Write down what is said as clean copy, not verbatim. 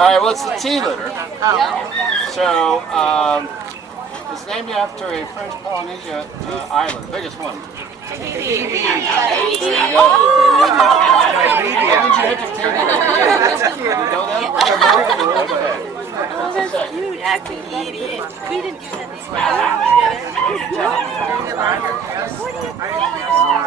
right, well, it's the tea litter. Oh. So, it's named after a French Polynesia island, the biggest one. Tahiti. There you go. That means you have to take it. You know that? Go ahead. Oh, that's cute. Acting idiot. We didn't do that. What do you call